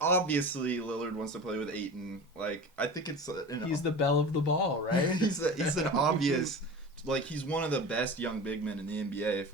Obviously, Lillard wants to play with Ayton. Like, I think he's the belle of the ball, right? he's an obvious, like, he's one of the best young big men in the NBA.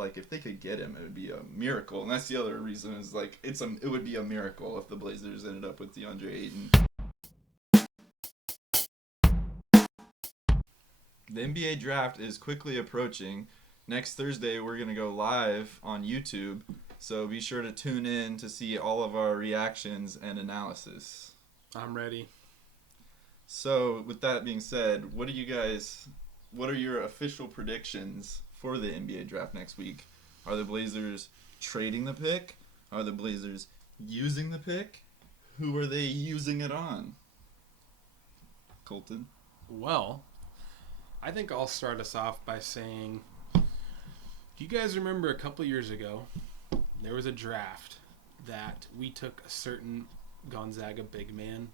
If they could get him, it would be a miracle. And that's the other reason is like it would be a miracle if the Blazers ended up with Deandre Ayton. The NBA draft is quickly approaching. Next Thursday, we're going to go live on YouTube. So be sure to tune in to see all of our reactions and analysis. I'm ready. So with that being said, what are your official predictions for the NBA draft next week? Are the Blazers trading the pick? Are the Blazers using the pick? Who are they using it on? Colton? Well, I think I'll start us off by saying, do you guys remember a couple years ago, there was a draft that we took a certain Gonzaga big man.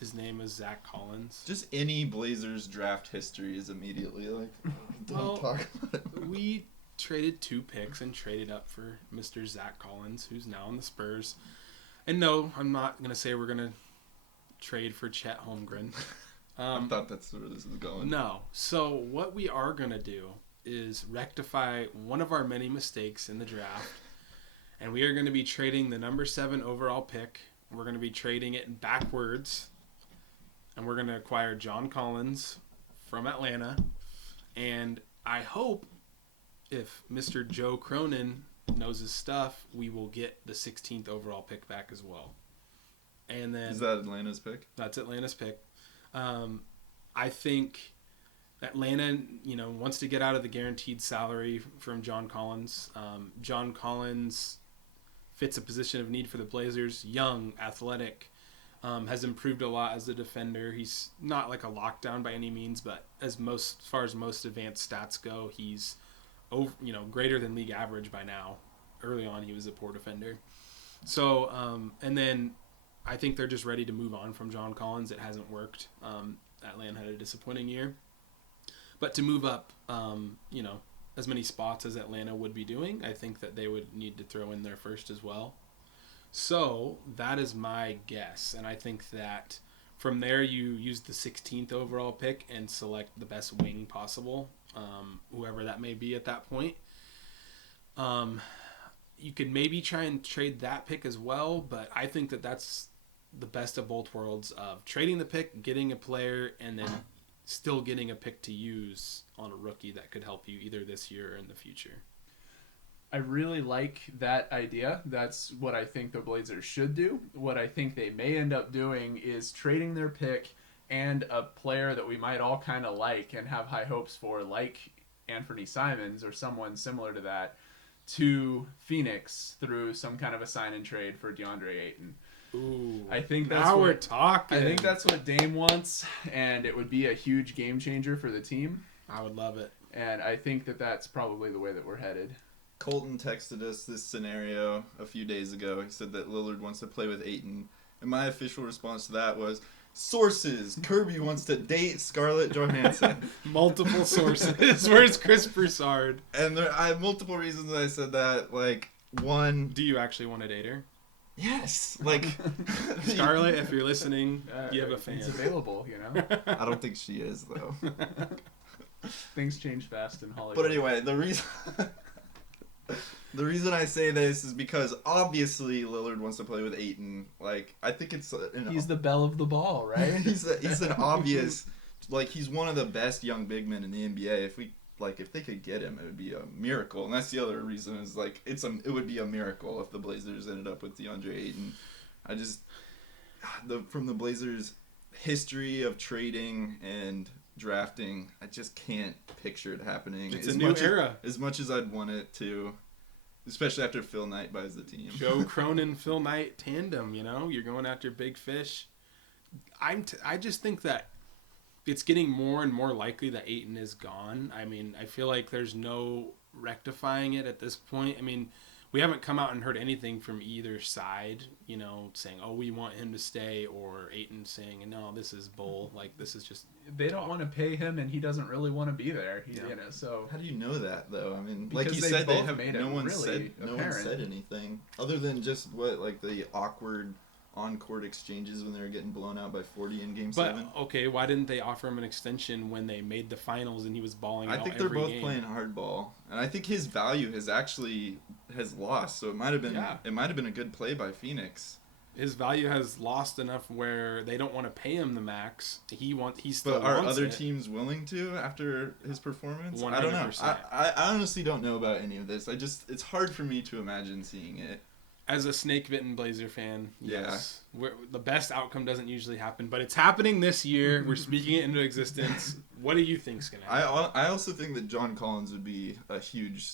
His name is Zach Collins. Just any Blazers draft history is immediately like, don't talk about it. We traded 2 picks and traded up for Mr. Zach Collins, who's now on the Spurs. And no, I'm not going to say we're going to trade for Chet Holmgren. I thought that's where this is going. No. So what we are going to do is rectify one of our many mistakes in the draft. And we are going to be trading the number 7 overall pick. We're going to be trading it backwards. And we're going to acquire John Collins from Atlanta. And I hope if Mr. Joe Cronin knows his stuff, we will get the 16th overall pick back as well. And then is that Atlanta's pick? That's Atlanta's pick. I think Atlanta, wants to get out of the guaranteed salary from John Collins. John Collins fits a position of need for the Blazers. Young, athletic, has improved a lot as a defender. He's not like a lockdown by any means, but as far as most advanced stats go, he's greater than league average by now. Early on, he was a poor defender. So, and then I think they're just ready to move on from John Collins. It hasn't worked. Atlanta had a disappointing year. But to move up, as many spots as Atlanta would be doing, I think that they would need to throw in their first as well. So that is my guess. And I think that from there you use the 16th overall pick and select the best wing possible, whoever that may be at that point. You could maybe try and trade that pick as well, but I think that that's the best of both worlds of trading the pick, getting a player, and then still getting a pick to use on a rookie that could help you either this year or in the future. I really like that idea. That's what I think the Blazers should do. What I think they may end up doing is trading their pick and a player that we might all kind of like and have high hopes for, like Anfernee Simons or someone similar to that, to Phoenix through some kind of a sign and trade for Deandre Ayton. Ooh, I think that's now we're talking. I think that's what Dame wants, and it would be a huge game changer for the team. I would love it. And I think that that's probably the way that we're headed. Colton texted us this scenario a few days ago. He said that Lillard wants to play with Ayton. And my official response to that was, sources, Kirby wants to date Scarlett Johansson. Multiple sources. Where's Chris Broussard? And I have multiple reasons I said that. Like, one... Do you actually want to date her? Yes. Like... Scarlett, if you're listening, you have a fan. It's available, I don't think she is, though. Things change fast in Hollywood. But anyway, the reason I say this is because obviously Lillard wants to play with Ayton. Like, I think he's the belle of the ball, right? he's an obvious, like, he's one of the best young big men in the NBA. If they could get him, it would be a miracle. And that's the other reason is like it would be a miracle if the Blazers ended up with Deandre Ayton. From the Blazers' history of trading and drafting, I just can't picture it happening. It's a new era. As much as I'd want it to, especially after Phil Knight buys the team. Joe Cronin, Phil Knight tandem, you're going after big fish. I just think that it's getting more and more likely that Ayton is gone. I mean, I feel like there's no rectifying it at this point. I mean, we haven't come out and heard anything from either side, saying, oh, we want him to stay, or Ayton saying, no, this is bull. Like, this is just... They don't want to pay him, and he doesn't really want to be there. So how do you know that, though? I mean, because like you they said, both made it no one really said anything other than just the awkward on-court exchanges when they were getting blown out by 40 in Game But 7. okay, why didn't they offer him an extension when they made the finals and he was balling out I think they're every both game? playing hardball, and I think his value has lost. So it might have been a good play by Phoenix. His value has lost enough where they don't want to pay him the max. He still But are wants other it. teams willing to after his performance? 100%. I don't know. I honestly don't know about any of this. It's hard for me to imagine seeing it. As a snake-bitten Blazer fan, Yeah. yes, the best outcome doesn't usually happen, but it's happening this year. We're speaking it into existence. What do you think's gonna happen? I also think that John Collins would be a huge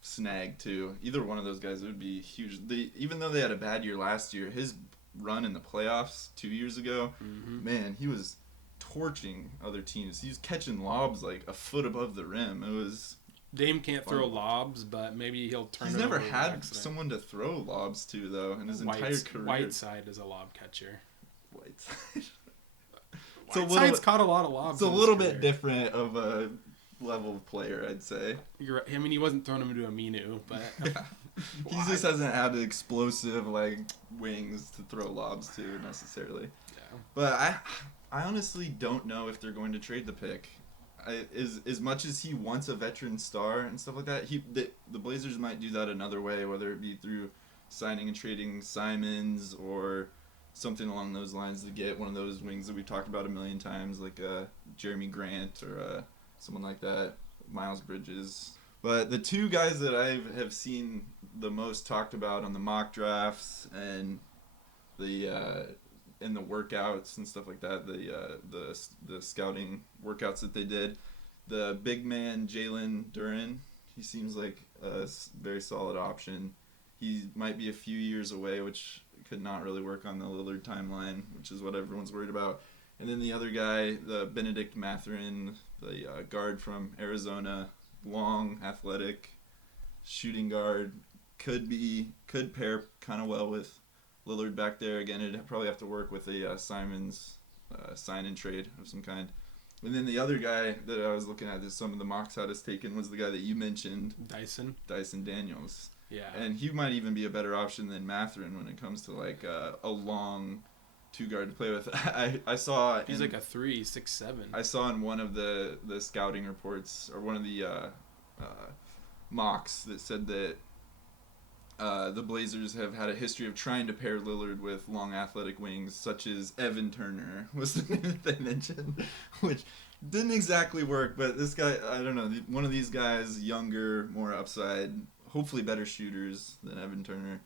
snag too. Either one of those guys would be huge. Even though they had a bad year last year, his run in the playoffs 2 years ago, man, he was torching other teams. He was catching lobs like a foot above the rim. It was. Dame can't throw lobs, but maybe he'll turn. He's it never over had accident. someone to throw lobs to though in his entire career. Whiteside is a lob catcher. Whiteside. Whiteside's caught a lot of lobs. It's a little bit different of a level of player, I'd say. You're right. I mean, he wasn't throwing him to Aminu, but He just hasn't had explosive wings to throw lobs to necessarily. Yeah. But I honestly don't know if they're going to trade the pick. As much as he wants a veteran star and stuff like that, the Blazers might do that another way, whether it be through signing and trading Simons or something along those lines to get one of those wings that we've talked about a million times, like Jeremy Grant or someone like that, Miles Bridges. But the two guys that I have seen the most talked about on the mock drafts and the in the workouts and stuff like that, the scouting workouts that they did, the big man Jalen Duren, he seems like a very solid option. He might be a few years away, which could not really work on the Lillard timeline, which is what everyone's worried about. And then the other guy, the Benedict Mathurin, the guard from Arizona, long, athletic, shooting guard, could pair kind of well with Lillard back there. Again, it'd probably have to work with a Simons sign and trade of some kind. And then the other guy that I was looking at, that some of the mocks had us taken, was the guy that you mentioned, Dyson Daniels. Yeah. And he might even be a better option than Mathurin when it comes to a long two guard to play with. I saw he's like a 3'6'7". I saw in one of the scouting reports, or one of the mocks, that said that the Blazers have had a history of trying to pair Lillard with long athletic wings, such as Evan Turner was the name that they mentioned, which didn't exactly work. But this guy, I don't know, one of these guys, younger, more upside, hopefully better shooters than Evan Turner.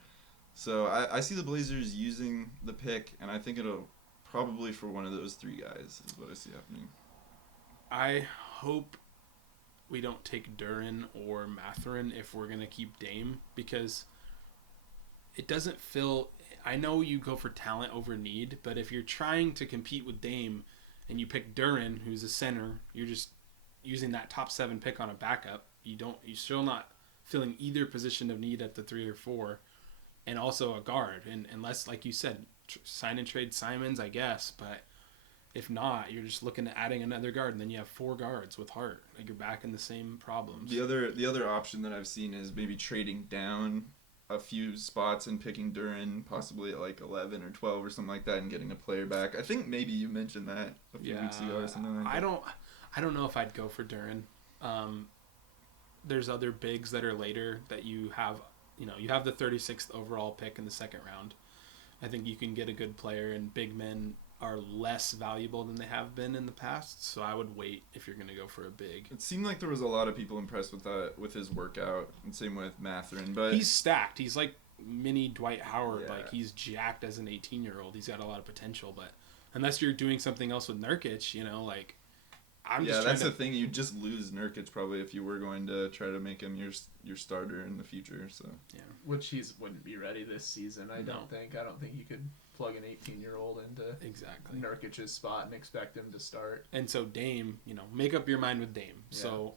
So I see the Blazers using the pick, and I think it'll probably for one of those three guys is what I see happening. I hope we don't take Duren or Mathurin if we're going to keep Dame, because it doesn't feel... I know you go for talent over need, but if you're trying to compete with Dame and you pick Duren, who's a center, you're just using that top 7 pick on a backup. You're still not filling either position of need at the 3 or 4, and also a guard. And unless, like you said, sign and trade Simons, I guess, but if not, you're just looking at adding another guard, and then you have 4 guards with Hart. Like, you're back in the same problems. The other option that I've seen is maybe trading down a few spots and picking Duren possibly at 11 or 12 or something like that, and getting a player back. I think maybe you mentioned that a few weeks ago or something like that. I don't know if I'd go for Duren. There's other bigs that are later that you have. You have the 36th overall pick in the second round. I think you can get a good player, and big men are less valuable than they have been in the past. So I would wait if you're going to go for a big. It seemed like there was a lot of people impressed with his workout, and same with Mathurin. But he's stacked. He's like mini Dwight Howard. Yeah. Like, he's jacked as an 18-year-old. He's got a lot of potential, but unless you're doing something else with Nurkic, that's the thing. You just lose Nurkic probably if you were going to try to make him your starter in the future. So yeah, which he wouldn't be ready this season. I don't think you could plug an 18-year-old into exactly Nurkic's spot and expect him to start. And so Dame, make up your mind with Dame. Yeah. So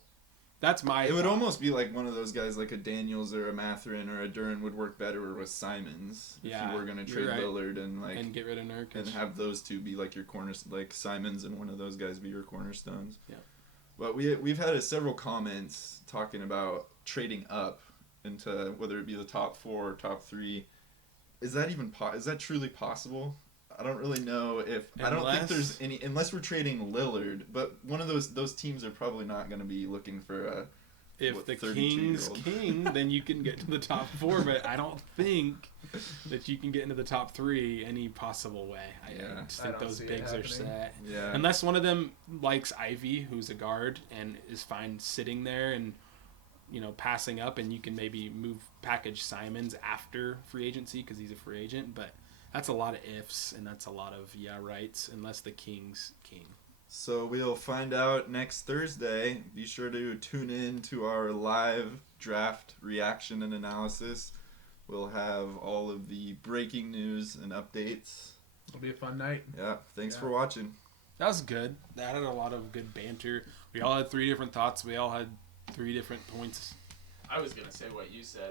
that's my. It would almost be like one of those guys, like a Daniels or a Mathurin or a Duren, would work better with Simons if you were going to trade Lillard and get rid of Nurkic and have those two be like your like Simons and one of those guys be your cornerstones. Yeah. But we've had several comments talking about trading up into whether it be the top 4 or top 3. is that even is that truly possible? I don't really know if I don't think Unless- there's any unless we're trading Lillard, but one of those teams are probably not going to be looking for a If what, the 32-year-old? King's king, then you can get to the top 4, but I don't think that you can get into the top 3 any possible way. I Yeah. just I think don't those see it bigs are happening. set. Yeah. Unless one of them likes Ivy, who's a guard, and is fine sitting there and, passing up, and you can maybe package Simons after free agency because he's a free agent, but that's a lot of ifs, and that's a lot of rights, unless the King's king. So we'll find out next Thursday. Be sure to tune in to our live draft reaction and analysis. We'll have all of the breaking news and updates. It'll be a fun night. Yeah, thanks Yeah. for watching. That was good. That had a lot of good banter. We all had 3 different thoughts. We all had 3 different points. I was gonna say what you said.